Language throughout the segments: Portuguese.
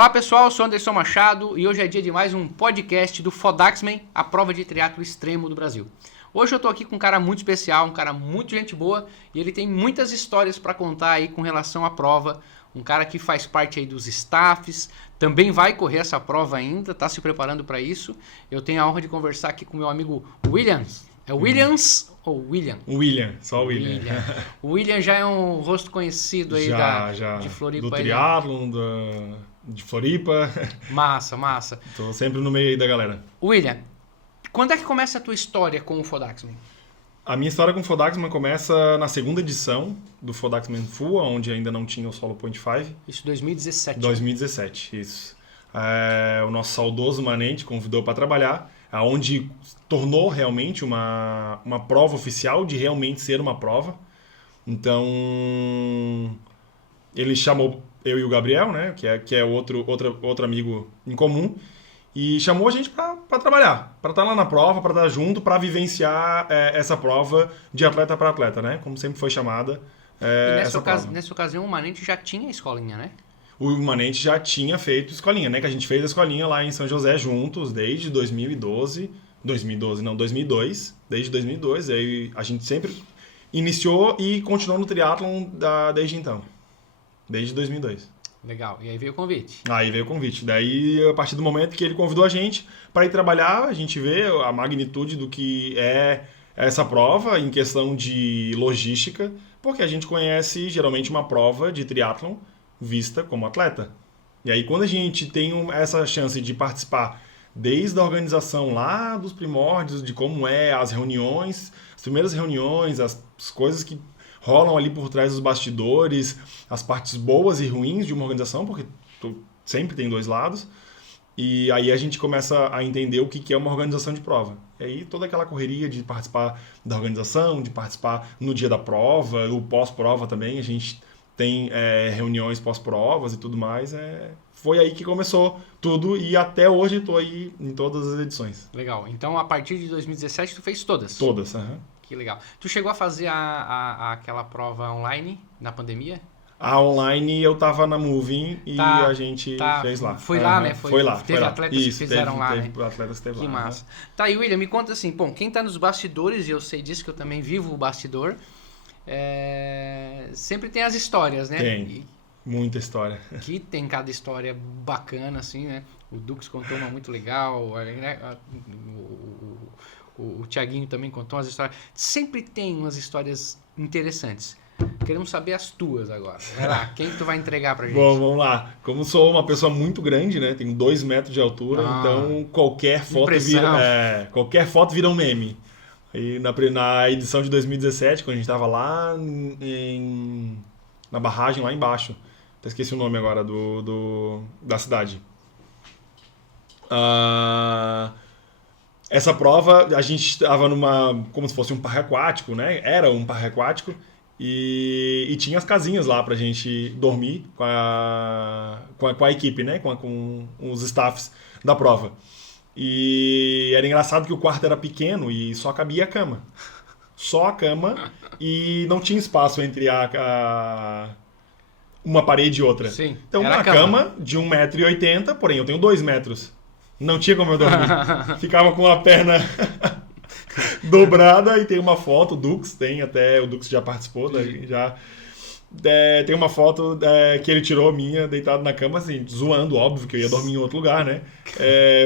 Olá pessoal, eu sou Anderson Machado e hoje é dia de mais um podcast do Fodaxman, a prova de triatlo extremo do Brasil. Hoje eu estou aqui com um cara muito especial, um cara muito gente boa e ele tem muitas histórias para contar aí com relação à prova. Um cara que faz parte aí dos staffs, também vai correr essa prova ainda, está se preparando para isso. Eu tenho a honra de conversar aqui com meu amigo Williams. É Williams ou William? William, só o William. O William já é um rosto conhecido aí de Floripa. Do triatlon, de Floripa. Massa. Tô sempre no meio aí da galera. William, quando é que começa a tua história com o Fodaxman? A minha história com o Fodaxman começa na segunda edição do Fodaxman Full, onde ainda não tinha o Solo Point 5. Isso, 2017. 2017, isso. O nosso saudoso Manente convidou para trabalhar, onde tornou realmente uma prova oficial de realmente ser uma prova. Então, ele chamou eu e o Gabriel, né, que é outro amigo em comum, e chamou a gente para trabalhar, para estar lá na prova, para estar junto, para vivenciar essa prova de atleta para atleta, né, como sempre foi chamada. E nessa ocasião o Manente já tinha a escolinha, né? O Manente já tinha feito escolinha, né, que a gente fez a escolinha lá em São José juntos desde 2002, desde 2002, aí a gente sempre iniciou e continuou no triatlon desde então, desde 2002. Legal, e aí veio o convite. Daí, a partir do momento que ele convidou a gente para ir trabalhar, a gente vê a magnitude do que é essa prova em questão de logística, porque a gente conhece geralmente uma prova de triatlon vista como atleta. E aí, quando a gente tem essa chance de participar desde a organização lá dos primórdios, de como as reuniões, as primeiras reuniões, as coisas que rolam ali por trás dos bastidores, as partes boas e ruins de uma organização, porque sempre tem dois lados, e aí a gente começa a entender o que é uma organização de prova. E aí toda aquela correria de participar da organização, de participar no dia da prova, o pós-prova também, a gente tem reuniões pós-provas e tudo mais, foi aí que começou tudo e até hoje estou aí em todas as edições. Legal, então a partir de 2017 tu fez todas? Todas, aham. Que legal. Tu chegou a fazer aquela prova online na pandemia? A online eu tava na Moving e a gente fez lá. Foi lá, né? Foi lá. Teve atletas que fizeram lá, né? Atletas que teve que lá. Que massa. Tá, e William, me conta assim, bom, quem tá nos bastidores, e eu sei disso que eu também vivo o bastidor, sempre tem as histórias, né? Tem, muita história. Que tem cada história bacana, assim, né? O Dux contou uma muito legal, né? O Thiaguinho também contou umas histórias. Sempre tem umas histórias interessantes. Queremos saber as tuas agora. Vai lá, quem tu vai entregar pra gente? Bom, vamos lá. Como sou uma pessoa muito grande, né? Tenho 2 metros de altura, então qualquer foto vira um meme. E na edição de 2017, quando a gente estava lá na barragem lá embaixo, até esqueci o nome agora da cidade. Essa prova, a gente estava como se fosse um parque aquático, né? Era um parque aquático e tinha as casinhas lá pra gente dormir com a equipe, né? Com os staffs da prova. E era engraçado que o quarto era pequeno e só cabia a cama. Só a cama e não tinha espaço entre uma parede e outra. Sim, então, uma cama de 1,80 m, porém eu tenho 2 metros. Não tinha como eu dormir. Ficava com a perna dobrada e tem uma foto, o Dux já participou, tem uma foto que ele tirou minha, deitado na cama, assim, zoando, óbvio que eu ia dormir em outro lugar, né?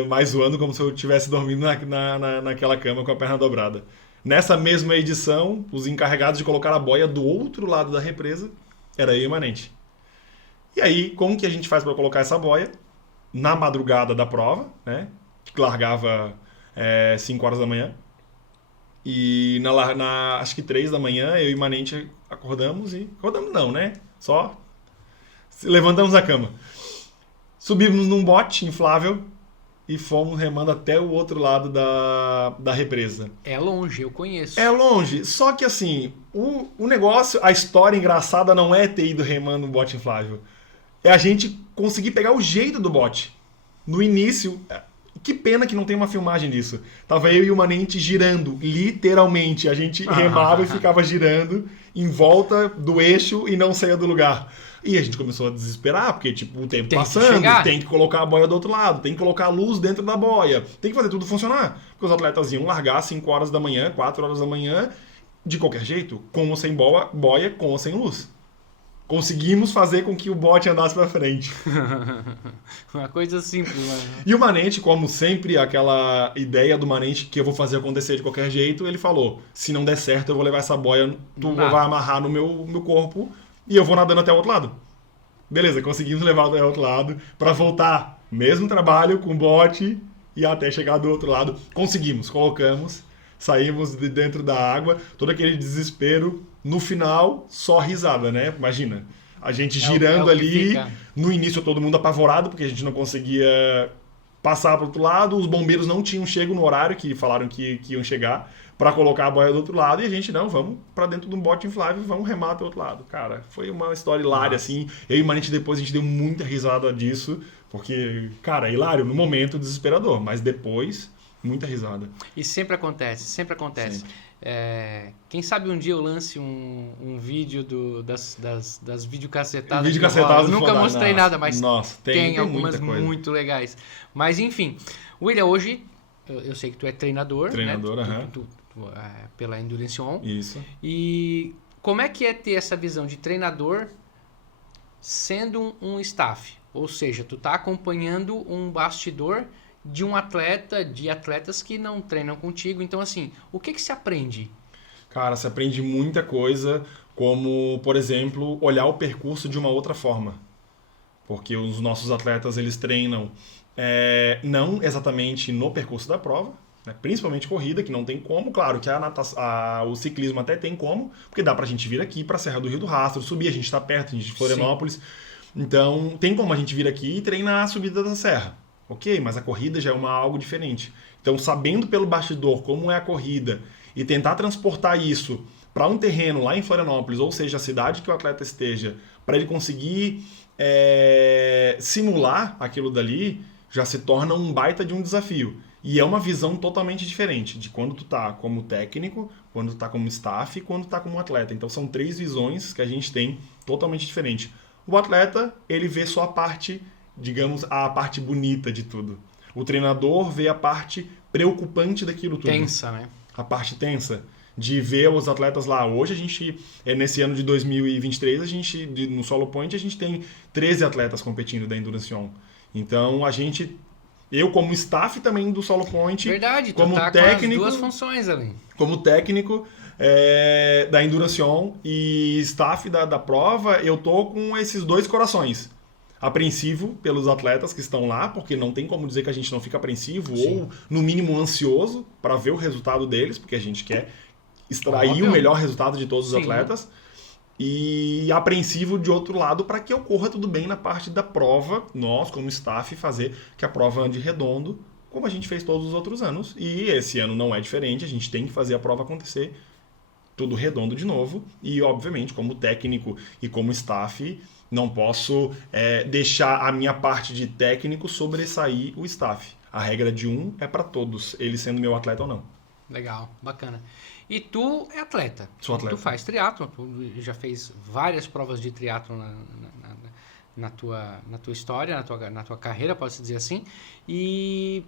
Mas zoando como se eu estivesse dormindo naquela cama com a perna dobrada. Nessa mesma edição, os encarregados de colocar a boia do outro lado da represa era eu e o Manente. E aí, como que a gente faz para colocar essa boia? Na madrugada da prova, né? Que largava 5 horas da manhã. E acho que 3 da manhã, eu e o Manente acordamos não, né? Só levantamos da cama. Subimos num bote inflável e fomos remando até o outro lado da represa. É longe, eu conheço. É longe, só que assim, o negócio, a história engraçada não é ter ido remando no bote inflável. É a gente conseguir pegar o jeito do bote. No início, que pena que não tem uma filmagem disso. Tava eu e o Manente girando, literalmente. A gente remava e ficava girando em volta do eixo e não saía do lugar. E a gente começou a desesperar, porque tipo, o tempo Tem que passando, chegar. tem que colocar a boia do outro lado, tem que colocar a luz dentro da boia, tem que fazer tudo funcionar. Porque os atletas iam largar 5 horas da manhã, 4 horas da manhã, de qualquer jeito, com ou sem boia, com ou sem luz. Conseguimos fazer com que o bote andasse pra frente. Uma coisa simples, né? E o Manente, como sempre, aquela ideia do Manente que eu vou fazer acontecer de qualquer jeito, ele falou, se não der certo eu vou levar essa boia, tu Nada. vai amarrar no meu corpo e eu vou nadando até o outro lado. Beleza, conseguimos levar até o outro lado pra voltar. Mesmo trabalho com bote e até chegar do outro lado. Conseguimos, colocamos, saímos de dentro da água, todo aquele desespero. No final, só risada, né? Imagina, a gente girando é o que ali, fica. no início todo mundo apavorado, porque a gente não conseguia passar para o outro lado, os bombeiros não tinham chego no horário que falaram que iam chegar para colocar a boia do outro lado, e a gente, não, vamos para dentro de um bote inflável e vamos remar do outro lado. Cara, foi uma história hilária, assim. Eu e o Manente depois a gente deu muita risada disso, porque, cara, é hilário, no momento desesperador, mas depois, muita risada. E sempre acontece, sempre acontece. Sempre. Quem sabe um dia eu lance um vídeo das videocassetadas. Videocassetadas Eu do nunca Fodax. mostrei Nossa, nada, mas nossa, tem algumas muita coisa. muito legais. Mas enfim, William, hoje eu sei que tu é treinador, Treinador, né? aham. Pela Endurance On. Isso. E como é que é ter essa visão de treinador sendo um staff? Ou seja, tu tá acompanhando um bastidor de um atleta, de atletas que não treinam contigo. Então, assim, o que se aprende? Cara, você aprende muita coisa, como, por exemplo, olhar o percurso de uma outra forma. Porque os nossos atletas, eles treinam não exatamente no percurso da prova, né? Principalmente corrida, que não tem como. Claro que o ciclismo até tem como, porque dá pra gente vir aqui pra Serra do Rio do Rastro, subir, a gente tá perto, a gente de Florianópolis. Sim. Então, tem como a gente vir aqui e treinar a subida da serra. Ok, mas a corrida já é algo diferente. Então, sabendo pelo bastidor como é a corrida e tentar transportar isso para um terreno lá em Florianópolis, ou seja, a cidade que o atleta esteja, para ele conseguir simular aquilo dali, já se torna um baita de um desafio. E é uma visão totalmente diferente de quando tu tá como técnico, quando tu tá como staff e quando tu tá como atleta. Então, são 3 visões que a gente tem totalmente diferente. O atleta, ele vê só a parte, digamos, a parte bonita de tudo. O treinador vê a parte preocupante daquilo tudo. Tensa, né? A parte tensa. De ver os atletas lá. Hoje a gente, nesse ano de 2023, no Solo Point, a gente tem 13 atletas competindo da Endurance On. Então, eu como staff também do Solo Point, verdade, como tu tá técnico, com as 2 funções ali. Como técnico da Endurance On e staff da prova, eu tô com esses 2 corações. Apreensivo pelos atletas que estão lá, porque não tem como dizer que a gente não fica apreensivo. Sim. Ou, no mínimo, ansioso para ver o resultado deles, porque a gente quer extrair o melhor resultado de todos os atletas. E apreensivo de outro lado para que ocorra tudo bem na parte da prova, nós como staff fazer que a prova ande redondo, como a gente fez todos os outros anos. E esse ano não é diferente, a gente tem que fazer a prova acontecer tudo redondo de novo. E, obviamente, como técnico e como staff, não posso deixar a minha parte de técnico sobressair o staff. A regra de um é para todos, ele sendo meu atleta ou não. Legal, bacana. E tu é atleta. Sou atleta. Tu faz triatlon, tu já fez várias provas de triatlon na tua história, na tua carreira, pode-se dizer assim. E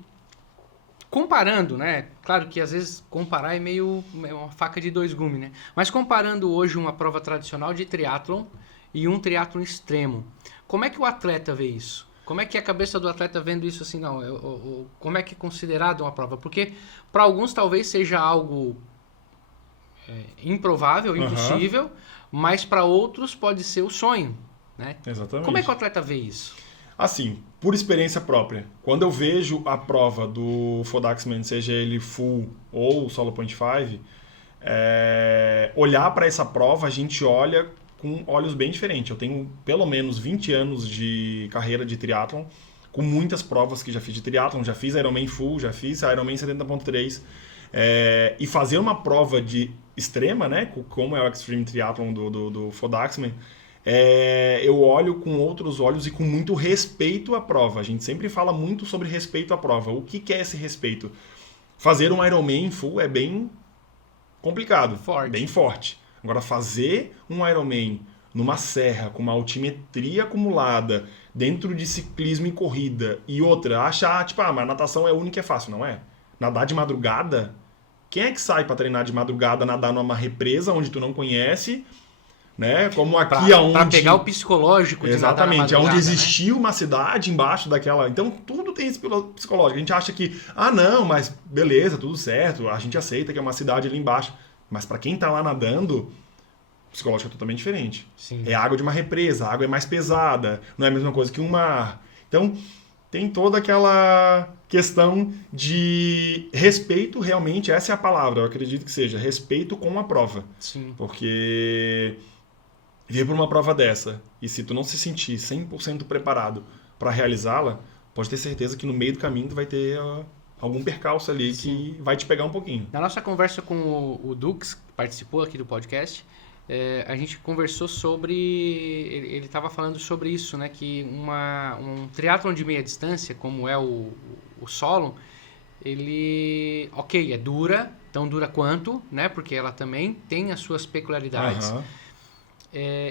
comparando, né? Claro que às vezes comparar é meio uma faca de 2 gumes, né? Mas comparando hoje uma prova tradicional de triatlon e um triatlon extremo, como é que o atleta vê isso? Como é que é a cabeça do atleta vendo isso assim? Não, como é que é considerado uma prova? Porque para alguns talvez seja algo improvável, impossível, mas para outros pode ser o sonho, né? Exatamente. Como é que o atleta vê isso? Assim, por experiência própria, quando eu vejo a prova do Fodaxman, seja ele full ou solo point 5, olhar para essa prova, a gente olha com olhos bem diferentes. Eu tenho pelo menos 20 anos de carreira de triatlon, com muitas provas que já fiz de triatlon, já fiz Ironman full, já fiz Ironman 70.3, e fazer uma prova de extrema, né, como é o Extreme Triathlon do Fodaxman, eu olho com outros olhos e com muito respeito à prova. A gente sempre fala muito sobre respeito à prova. O que é esse respeito? Fazer um Ironman full é bem complicado, bem forte. Agora, fazer um Ironman numa serra, com uma altimetria acumulada, dentro de ciclismo e corrida, e outra, achar, tipo, mas natação é única e é fácil. Não é. Nadar de madrugada, quem é que sai para treinar de madrugada, nadar numa represa onde tu não conhece, né? Como aqui aonde... Para pegar o psicológico de exatamente, nadar na madrugada, onde existiu uma cidade embaixo daquela... Então, tudo tem esse psicológico. A gente acha que, não, mas beleza, tudo certo, a gente aceita que é uma cidade ali embaixo. Mas para quem tá lá nadando, o psicológico é totalmente diferente. Sim. É água de uma represa, a água é mais pesada, não é a mesma coisa que um mar. Então, tem toda aquela questão de respeito, realmente, essa é a palavra, eu acredito que seja, respeito com a prova. Sim. Porque vir para uma prova dessa, e se tu não se sentir 100% preparado para realizá-la, pode ter certeza que no meio do caminho tu vai ter algum percalço ali. Sim. Que vai te pegar um pouquinho. Na nossa conversa com o Dux, que participou aqui do podcast, a gente conversou sobre... Ele estava falando sobre isso, né? Que um triatlon de meia distância, como é o solo, ele... Ok, é dura, tão dura quanto, né? Porque ela também tem as suas peculiaridades. Uhum.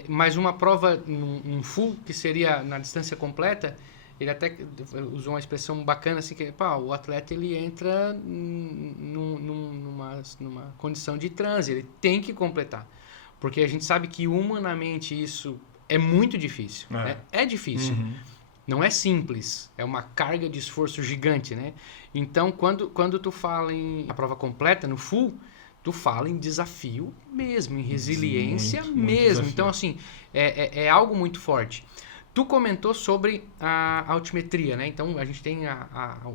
Mas uma prova, um full, que seria na distância completa, ele até usou uma expressão bacana, assim, que o atleta ele entra numa condição de transe, ele tem que completar. Porque a gente sabe que humanamente isso é muito difícil. Né? É difícil. Uhum. Não é simples. É uma carga de esforço gigante, né? Então, quando tu fala em a prova completa, no full, tu fala em desafio mesmo, em resiliência muito mesmo. Desafio. Então, assim, é algo muito forte. Tu comentou sobre a altimetria, né? Então, a gente tem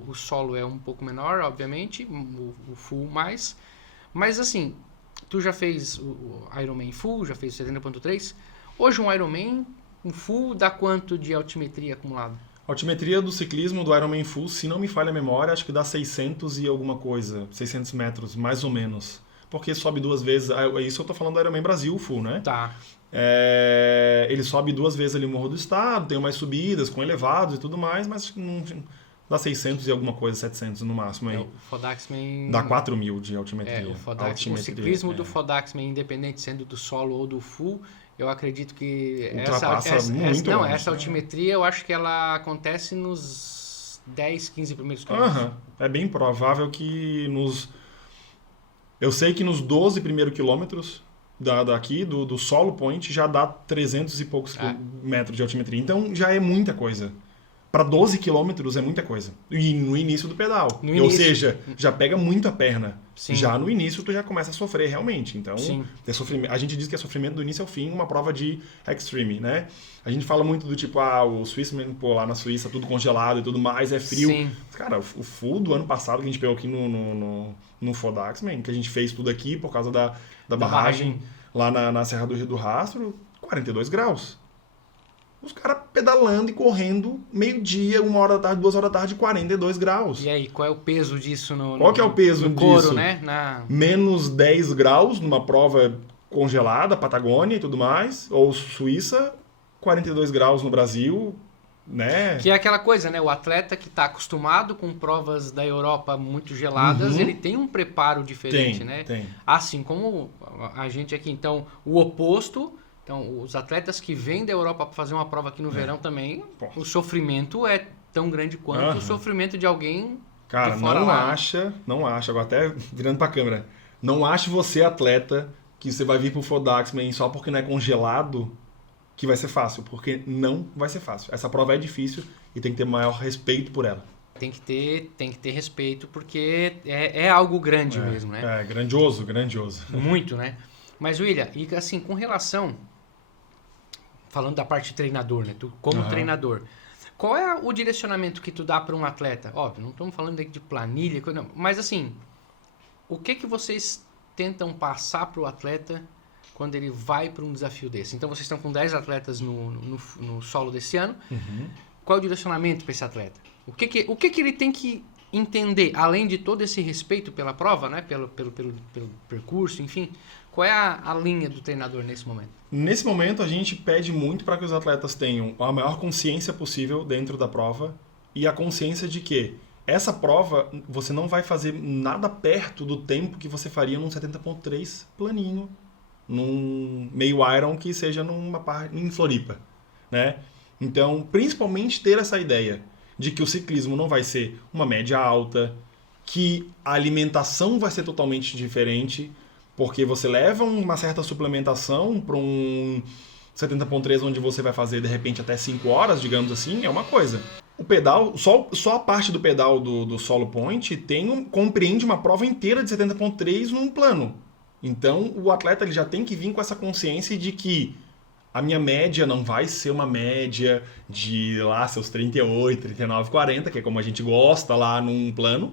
o solo é um pouco menor, obviamente, o full mais. Mas, assim, tu já fez o Ironman full, já fez o 70.3. Hoje, um Ironman, um full, dá quanto de altimetria acumulado? A altimetria do ciclismo do Ironman full, se não me falha a memória, acho que dá 600 e alguma coisa, 600 metros, mais ou menos. Porque sobe 2 vezes, isso eu tô falando do Ironman Brasil full, né? Tá. Ele sobe 2 vezes ali o Morro do Estado, tem umas subidas com elevados e tudo mais, mas não, dá 600 e alguma coisa, 700 no máximo aí. O Fodaxman... Dá 4.000 de altimetria. O ciclismo do Fodaxman, independente sendo do solo ou do full, eu acredito que essa altimetria, eu acho que ela acontece nos 10, 15 primeiros quilômetros. É bem provável que eu sei que nos 12 primeiros quilômetros daqui, do solo point, já dá 300 e poucos metros de altimetria. Então já é muita coisa. Para 12 quilômetros é muita coisa. E no início do pedal. Ou seja, já pega muito a perna. Sim. Já no início tu já começa a sofrer realmente. Então, a gente diz que é sofrimento do início ao fim, uma prova de extreme, né? A gente fala muito do tipo, o Swissman, lá na Suíça, tudo congelado e tudo mais, é frio. Sim. Cara, o full do ano passado que a gente pegou aqui no Fodaxman, que a gente fez tudo aqui por causa da barragem lá na Serra do Rio do Rastro, 42 graus. Os caras pedalando e correndo meio-dia, 1 hora da tarde, 2 horas da tarde, 42 graus. E aí, qual é o peso disso Qual que é o peso no couro, disso? Né? Menos 10 graus numa prova congelada, Patagônia e tudo mais, ou Suíça, 42 graus no Brasil, né? Que é aquela coisa, né? O atleta que está acostumado com provas da Europa muito geladas, ele tem um preparo diferente, né? Tem. Assim como a gente aqui. Então, o oposto... Então, os atletas que vêm da Europa para fazer uma prova aqui no verão também, o sofrimento é tão grande quanto o sofrimento de alguém Cara, de fora não acha, agora até virando para a câmera, não ache você atleta que você vai vir pro Fodaxman só porque não é congelado que vai ser fácil, porque não vai ser fácil. Essa prova é difícil e tem que ter maior respeito por ela. Tem que ter respeito, porque é algo grande mesmo, né? É, grandioso. Muito, né? Mas, William, e assim, com relação... Falando da parte de treinador, né? Tu como treinador, qual é o direcionamento que tu dá para um atleta? Óbvio, não estamos falando de planilha, não, mas assim, o que vocês tentam passar para o atleta quando ele vai para um desafio desse? Então, vocês estão com 10 atletas no solo desse ano. Qual é o direcionamento para esse atleta? O que ele tem que entender, além de todo esse respeito pela prova, né? Pelo percurso, enfim... Qual é a linha do treinador nesse momento? Nesse momento, a gente pede muito para que os atletas tenham a maior consciência possível dentro da prova e a consciência de que essa prova você não vai fazer nada perto do tempo que você faria num 70.3 planinho, num meio Iron que seja em Floripa, né? Então, principalmente ter essa ideia de que o ciclismo não vai ser uma média alta, que a alimentação vai ser totalmente diferente, porque você leva uma certa suplementação para um 70.3 onde você vai fazer de repente até 5 horas, digamos assim, é uma coisa. O pedal, só a parte do pedal do Solo Point compreende uma prova inteira de 70.3 num plano. Então o atleta ele já tem que vir com essa consciência de que a minha média não vai ser uma média de lá seus 38, 39, 40, que é como a gente gosta lá num plano,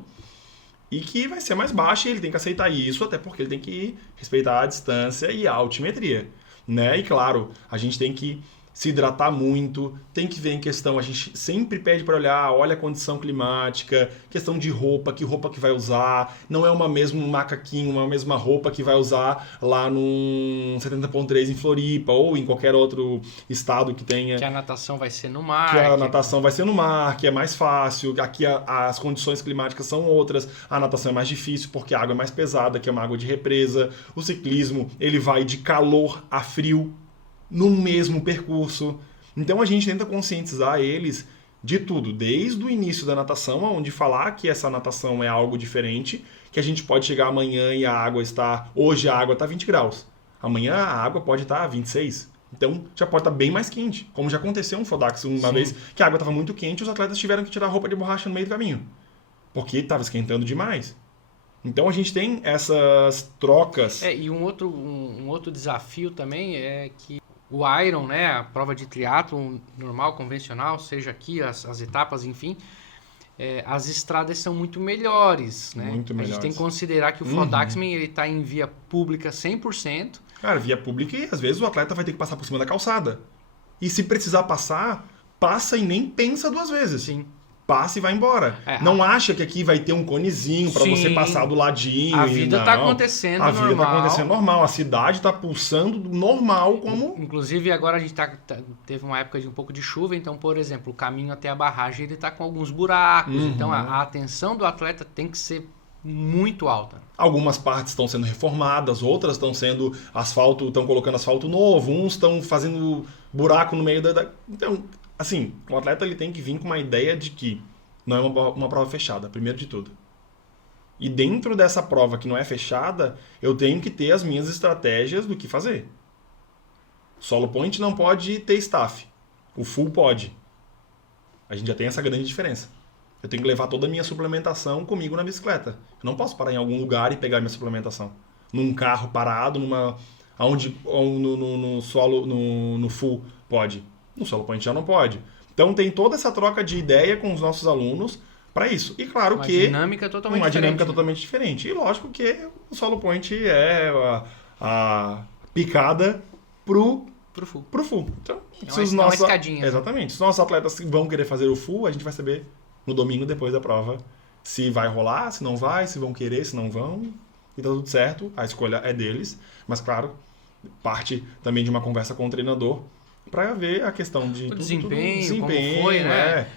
e que vai ser mais baixa e ele tem que aceitar isso, até porque ele tem que respeitar a distância e a altimetria, né? E claro, a gente tem que se hidratar muito, tem que ver em questão, a gente sempre pede para olha a condição climática, questão de roupa, que roupa que vai usar, não é uma mesmo macaquinho, uma mesma roupa que vai usar lá num 70.3 em Floripa ou em qualquer outro estado que tenha. Que a natação vai ser no mar. Que a natação vai ser no mar, que é mais fácil, aqui as condições climáticas são outras, a natação é mais difícil porque a água é mais pesada, que é uma água de represa, o ciclismo ele vai de calor a frio, no mesmo percurso. Então a gente tenta conscientizar eles de tudo, desde o início da natação, onde falar que essa natação é algo diferente, que a gente pode chegar amanhã e hoje a água está 20 graus, amanhã a água pode estar 26. Então já pode estar bem mais quente, como já aconteceu um Fodax uma vez, que a água estava muito quente e os atletas tiveram que tirar a roupa de borracha no meio do caminho, porque estava esquentando demais. Então a gente tem essas trocas. E um outro desafio também é que o Iron, né, a prova de triatlo normal, convencional, seja aqui, as etapas, enfim, as estradas são muito melhores, né? Muito melhores. A gente tem que considerar que o Fodaxman ele está em via pública 100%. Cara, via pública e às vezes o atleta vai ter que passar por cima da calçada. E se precisar passar, passa e nem pensa duas vezes. Sim. Passa e vai embora. Não acha que aqui vai ter um conezinho para você passar do ladinho. A vida está acontecendo normal. A vida está acontecendo normal. A cidade está pulsando normal como... Inclusive agora a gente teve uma época de um pouco de chuva, então, por exemplo, o caminho até a barragem ele está com alguns buracos. Então a atenção do atleta tem que ser muito alta. Algumas partes estão sendo reformadas, outras estão colocando asfalto novo, uns estão fazendo buraco no meio da... Então, assim, o atleta ele tem que vir com uma ideia de que não é uma prova fechada, primeiro de tudo. E dentro dessa prova que não é fechada, eu tenho que ter as minhas estratégias do que fazer. Solo Point não pode ter staff. O full pode. A gente já tem essa grande diferença. Eu tenho que levar toda a minha suplementação comigo na bicicleta. Eu não posso parar em algum lugar e pegar minha suplementação. Num carro parado, no full pode. No Solo Point já não pode. Então tem toda essa troca de ideia com os nossos alunos para isso. E claro uma dinâmica totalmente diferente. E lógico que o Solo Point é a picada pro full. Então, uma escadinha. Exatamente. Se os nossos atletas vão querer fazer o full, a gente vai saber no domingo depois da prova se vai rolar, se não vai, se vão querer, se não vão. E tá tudo certo, a escolha é deles. Mas claro, parte também de uma conversa com o treinador para ver a questão de desempenho, como foi, né?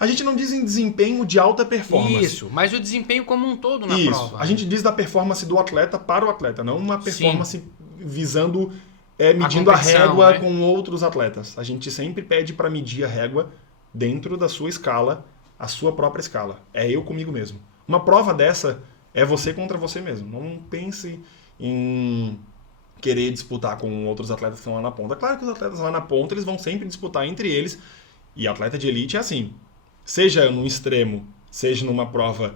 A gente não diz em desempenho de alta performance. Isso, mas o desempenho como um todo na prova. A gente diz da performance do atleta para o atleta, não uma performance visando medindo a régua, né, com outros atletas. A gente sempre pede para medir a régua dentro da sua escala, a sua própria escala. É eu comigo mesmo. Uma prova dessa é você contra você mesmo. Não pense em querer disputar com outros atletas que estão lá na ponta. Claro que os atletas lá na ponta eles vão sempre disputar entre eles. E atleta de elite é assim. Seja num extremo, seja numa prova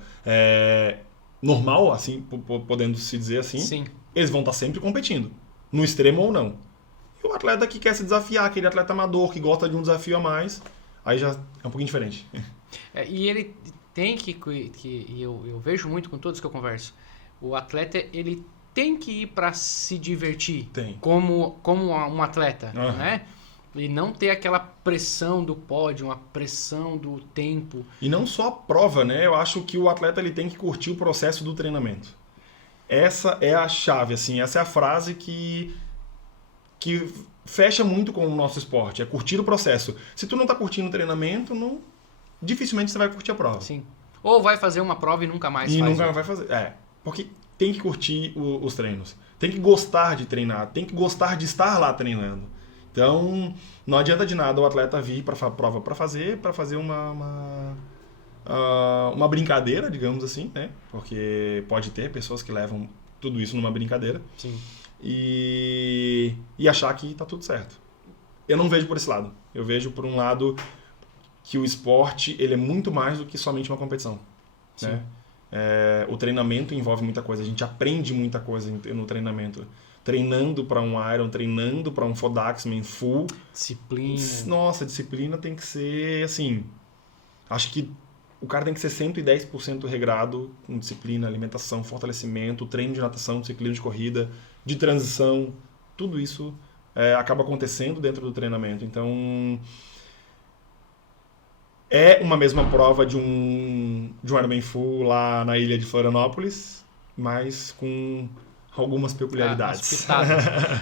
normal, assim, podendo se dizer assim, sim, eles vão estar sempre competindo. No extremo ou não. E o atleta que quer se desafiar, aquele atleta amador que gosta de um desafio a mais, aí já é um pouquinho diferente. E ele tem que eu vejo muito com todos que eu converso, o atleta ele tem que ir para se divertir. Tem. Como um atleta, né? E não ter aquela pressão do pódio, uma pressão do tempo. E não só a prova, né? Eu acho que o atleta ele tem que curtir o processo do treinamento. Essa é a chave, assim, essa é a frase que fecha muito com o nosso esporte, é curtir o processo. Se tu não tá curtindo o treinamento, dificilmente você vai curtir a prova. Sim. Ou vai fazer uma prova e nunca mais faz. E nunca vai fazer. Porque tem que curtir os treinos. Tem que gostar de treinar, tem que gostar de estar lá treinando. Então, não adianta de nada o atleta vir para a prova para fazer uma brincadeira, digamos assim, né? Porque pode ter pessoas que levam tudo isso numa brincadeira. Sim. E achar que tá tudo certo. Eu não vejo por esse lado. Eu vejo por um lado que o esporte ele é muito mais do que somente uma competição. Né? O treinamento envolve muita coisa. A gente aprende muita coisa no treinamento. Treinando para um Iron, treinando para um Fodaxman full. Disciplina. Nossa, a disciplina tem que ser assim... Acho que o cara tem que ser 110% regrado com disciplina, alimentação, fortalecimento, treino de natação, disciplina de corrida, de transição. Tudo isso acaba acontecendo dentro do treinamento. Então, é uma mesma prova de um Ironman full lá na ilha de Florianópolis, mas com algumas peculiaridades.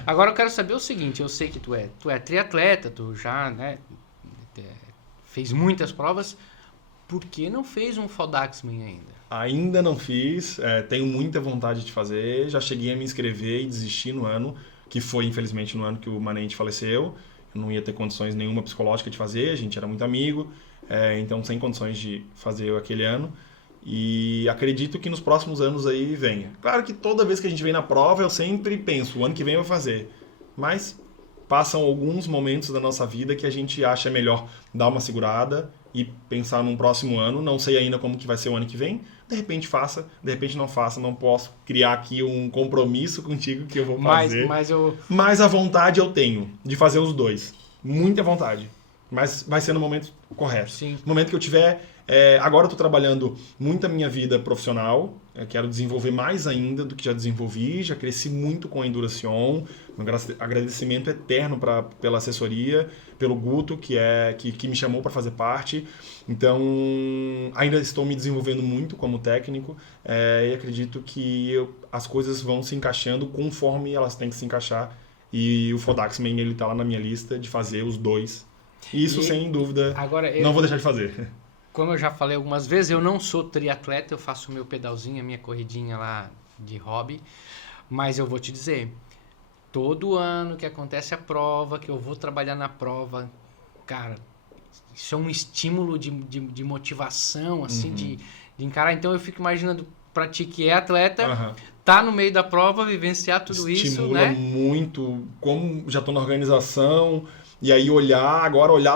Agora eu quero saber o seguinte, eu sei que tu é triatleta, tu já, né, fez muitas provas. Por que não fez um Fodaxman ainda? Ainda não fiz, tenho muita vontade de fazer, já cheguei a me inscrever e desisti no ano, que foi infelizmente no ano que o Manente faleceu. Eu não ia ter condições nenhuma psicológica de fazer, a gente era muito amigo, então sem condições de fazer aquele ano. E acredito que nos próximos anos aí venha. Claro que toda vez que a gente vem na prova eu sempre penso, o ano que vem eu vou fazer, mas passam alguns momentos da nossa vida que a gente acha melhor dar uma segurada e pensar num próximo ano. Não sei ainda como que vai ser o ano que vem. De repente faça, de repente não faça. Não posso criar aqui um compromisso contigo que eu vou fazer. Mas a vontade eu tenho de fazer os dois. Muita vontade. Mas vai ser no momento correto. Sim. No momento que eu tiver... agora eu estou trabalhando muito a minha vida profissional. Eu quero desenvolver mais ainda do que já desenvolvi. Já cresci muito com a Enduracion. Um agradecimento eterno pela assessoria, pelo Guto, que me chamou para fazer parte. Então, ainda estou me desenvolvendo muito como técnico e acredito que as coisas vão se encaixando conforme elas têm que se encaixar. E o Fodaxman está lá na minha lista de fazer os dois. Isso, sem dúvida, não vou deixar de fazer. Como eu já falei algumas vezes, eu não sou triatleta, eu faço o meu pedalzinho, a minha corridinha lá de hobby. Mas eu vou te dizer, todo ano que acontece a prova, que eu vou trabalhar na prova, cara, isso é um estímulo de motivação, assim, de encarar. Então eu fico imaginando pra ti que é atleta, tá no meio da prova, vivenciar tudo isso, né? Estimula muito, como já tô na organização... E aí olhar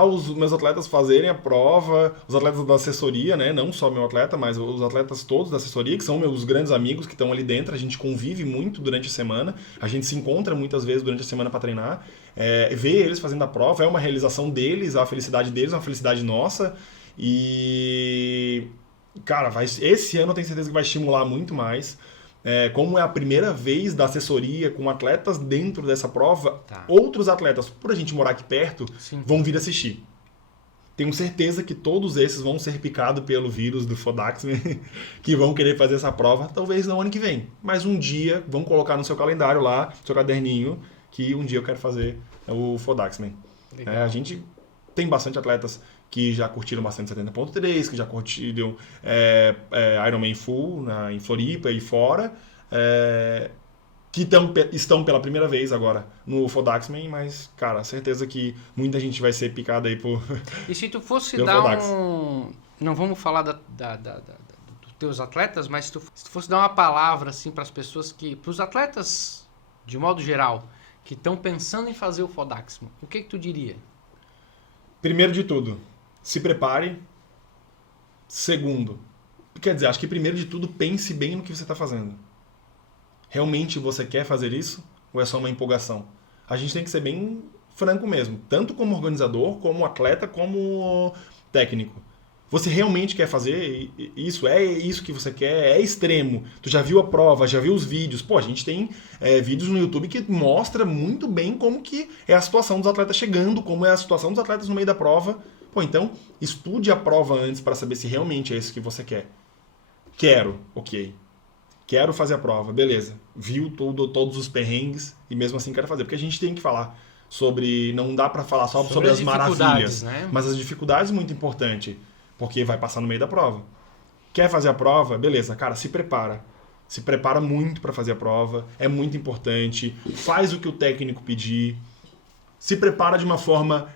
os meus atletas fazerem a prova, os atletas da assessoria, né? Não só meu atleta, mas os atletas todos da assessoria, que são meus grandes amigos que estão ali dentro. A gente convive muito durante a semana, a gente se encontra muitas vezes durante a semana para treinar. Ver eles fazendo a prova é uma realização deles, a felicidade deles é uma felicidade nossa. E, cara, esse ano eu tenho certeza que vai estimular muito mais. Como é a primeira vez da assessoria com atletas dentro dessa prova, outros atletas, por a gente morar aqui perto, vão vir assistir. Tenho certeza que todos esses vão ser picados pelo vírus do Fodaxman, que vão querer fazer essa prova, talvez não ano que vem, mas um dia vão colocar no seu calendário lá, seu caderninho, que um dia eu quero fazer o Fodaxman. A gente tem bastante atletas que já curtiram bastante 70.3, que já curtiram Ironman Full em Floripa e fora, que estão pela primeira vez agora no Fodaxman, mas, cara, certeza que muita gente vai ser picada aí por... E se tu fosse dar Não vamos falar dos teus atletas, mas se tu fosse dar uma palavra assim, para as pessoas para os atletas, de modo geral, que estão pensando em fazer o Fodaxman, o que tu diria? Primeiro de tudo, se prepare. Segundo, quer dizer, acho que primeiro de tudo, pense bem no que você está fazendo. Realmente você quer fazer isso? Ou é só uma empolgação? A gente tem que ser bem franco mesmo, tanto como organizador, como atleta, como técnico. Você realmente quer fazer isso? É isso que você quer? É extremo? Tu já viu a prova? Já viu os vídeos? Pô, a gente tem vídeos no YouTube que mostra muito bem como que é a situação dos atletas chegando, como é a situação dos atletas no meio da prova. Pô, então, estude a prova antes para saber se realmente é isso que você quer. Quero, ok. Quero fazer a prova, beleza. Viu todos os perrengues e mesmo assim quero fazer. Porque a gente tem que falar sobre... Não dá para falar só sobre as maravilhas, né? Mas as dificuldades é muito importante. Porque vai passar no meio da prova. Quer fazer a prova? Beleza, cara, se prepara. se prepara muito para fazer a prova, é muito importante, faz o que o técnico pedir, se prepara de uma forma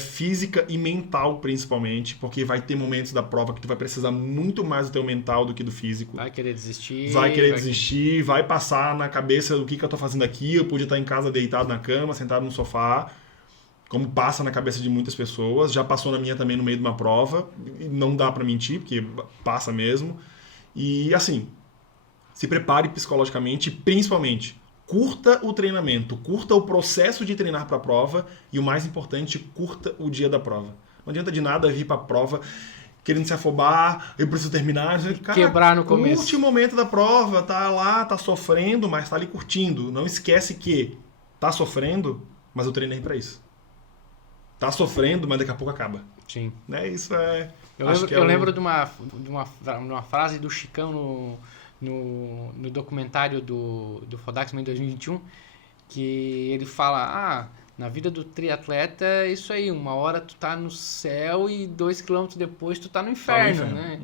física e mental, principalmente, porque vai ter momentos da prova que tu vai precisar muito mais do teu mental do que do físico. Vai querer desistir. Vai passar na cabeça o que eu tô fazendo aqui, eu podia estar em casa deitado na cama, sentado no sofá, como passa na cabeça de muitas pessoas, já passou na minha também no meio de uma prova, não dá para mentir, porque passa mesmo. E assim, se prepare psicologicamente, principalmente, curta o treinamento, curta o processo de treinar para a prova e o mais importante, curta o dia da prova. Não adianta de nada vir para a prova querendo se afobar, eu preciso terminar. Cara, quebrar no começo. Curte o momento da prova, tá lá, tá sofrendo, mas tá ali curtindo. Não esquece que tá sofrendo, mas eu treinei para isso. Tá sofrendo, mas daqui a pouco acaba. Sim. Né? Isso é... Eu lembro de uma frase do Chicão no documentário do Fodaxman em 2021, que ele fala, na vida do triatleta é isso aí, uma hora tu tá no céu e 2 km depois tu tá no inferno, né?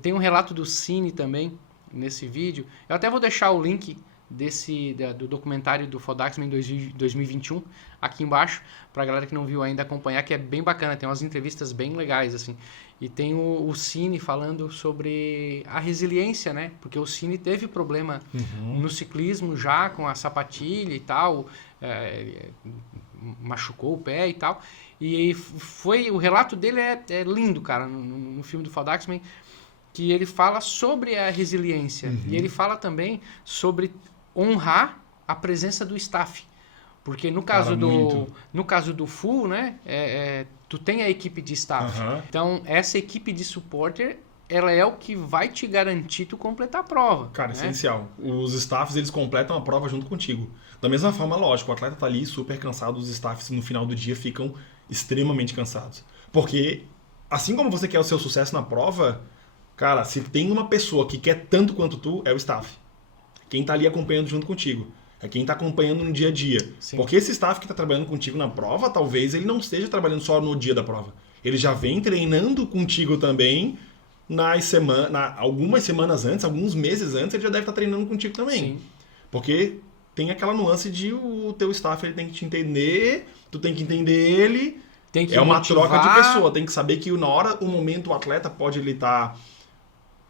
Tem um relato do Cine também, nesse vídeo. Eu até vou deixar o link do documentário do Fodaxman em 2021 aqui embaixo, pra galera que não viu ainda acompanhar, que é bem bacana, tem umas entrevistas bem legais, assim. E tem o Cine falando sobre a resiliência, né? Porque o Cine teve problema no ciclismo já, com a sapatilha e tal, machucou o pé e tal. E o relato dele é lindo, cara, no filme do Fodaxman, que ele fala sobre a resiliência. E ele fala também sobre honrar a presença do staff. Porque no caso do Full, né, tu tem a equipe de staff. Então, essa equipe de supporter, ela é o que vai te garantir tu completar a prova. Cara, né? essencial. Os staffs, eles completam a prova junto contigo. Da mesma forma, lógico, o atleta tá ali super cansado, os staffs no final do dia ficam extremamente cansados. Porque, assim como você quer o seu sucesso na prova, cara, se tem uma pessoa que quer tanto quanto tu, é o staff. Quem tá ali acompanhando junto contigo. É quem tá acompanhando no dia a dia. Sim. Porque esse staff que tá trabalhando contigo na prova, talvez ele não esteja trabalhando só no dia da prova. Ele já vem treinando contigo também algumas semanas antes, alguns meses antes, ele já deve estar treinando contigo também. Sim. Porque tem aquela nuance de o teu staff ele tem que te entender, tu tem que entender ele. Tem que uma motivar. troca de pessoa. Tem que saber que na hora, o momento, o atleta pode ele estar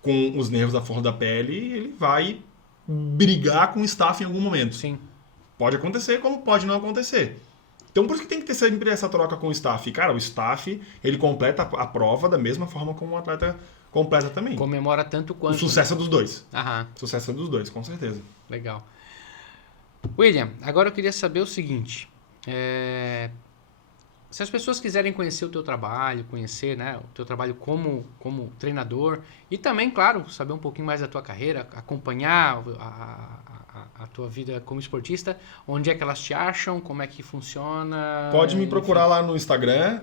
com os nervos à flor da pele e ele vai brigar com o staff em algum momento. Sim. Pode acontecer, como pode não acontecer. Então, por isso que tem que ter sempre essa troca com o staff. Cara, o staff, ele completa a prova da mesma forma como o atleta completa também. Comemora tanto quanto. O sucesso é dos dois. Aham. O sucesso é dos dois, com certeza. Legal. William, agora eu queria saber o seguinte. Se as pessoas quiserem conhecer o teu trabalho, conhecer, né, o teu trabalho como treinador e também, claro, saber um pouquinho mais da tua carreira, acompanhar a tua vida como esportista, onde é que elas te acham, como é que funciona? Pode me procurar lá no Instagram,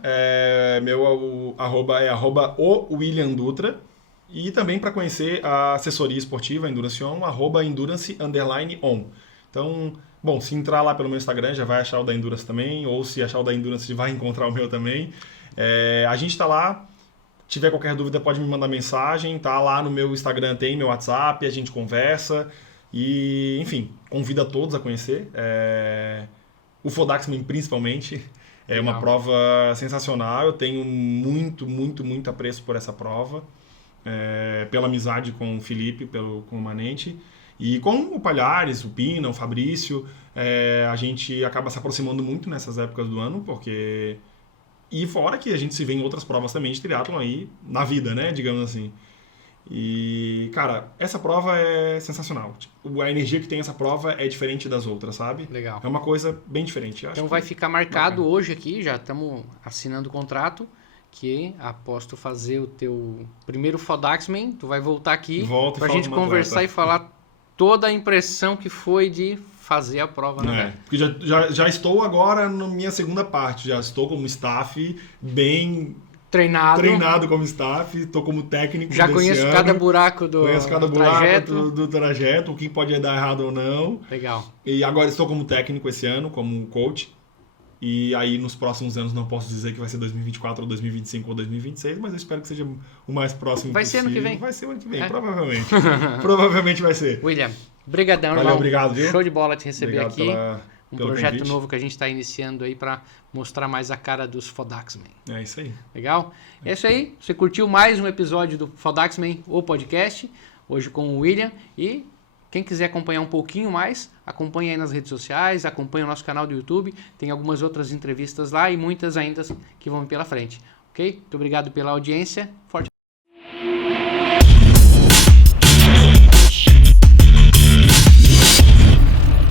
meu arroba é @o_williamdutra, e também para conhecer a assessoria esportiva Endurance On, @endurance_on. Então, bom, se entrar lá pelo meu Instagram já vai achar o da Endurance também, ou se achar o da Endurance vai encontrar o meu também. A gente está lá, tiver qualquer dúvida pode me mandar mensagem, tá lá no meu Instagram, tem meu WhatsApp, a gente conversa e, enfim, convido a todos a conhecer. O Fodaxman principalmente, é uma prova sensacional, eu tenho muito apreço por essa prova, pela amizade com o Felipe, com o Manente. E com o Palhares, o Pina, o Fabrício, a gente acaba se aproximando muito nessas épocas do ano, porque... E fora que a gente se vê em outras provas também de triatlon aí, na vida, né, digamos assim. E, cara, essa prova é sensacional. Tipo, a energia que tem essa prova é diferente das outras, sabe? Legal. É uma coisa bem diferente. Então vai ficar marcado hoje aqui, já estamos assinando o contrato, que após tu fazer o teu primeiro Fodaxman, tu vai voltar aqui pra gente conversar e falar toda a impressão que foi de fazer a prova, né? Porque já estou agora na minha segunda parte, já estou como staff, bem treinado como staff, estou como técnico. Já conheço cada buraco do trajeto. Do trajeto, o que pode dar errado ou não. Legal. E agora estou como técnico esse ano, como coach. E aí nos próximos anos não posso dizer que vai ser 2024 ou 2025 ou 2026, mas eu espero que seja o mais próximo Vai ser possível. ano que vem. Vai ser ano que vem, provavelmente. Provavelmente vai ser. William, brigadão, Valeu, irmão. Obrigado, viu? Show de bola te receber Obrigado aqui. Um pelo projeto convite. novo que a gente está iniciando aí para mostrar mais a cara dos Fodaxmen. É isso aí. Legal? É isso aí. Você curtiu mais um episódio do Fodaxmen, o podcast, hoje com o William. E quem quiser acompanhar um pouquinho mais, acompanhe aí nas redes sociais, acompanhe o nosso canal do YouTube. Tem algumas outras entrevistas lá e muitas ainda que vão vir pela frente. Ok? Muito obrigado pela audiência. Forte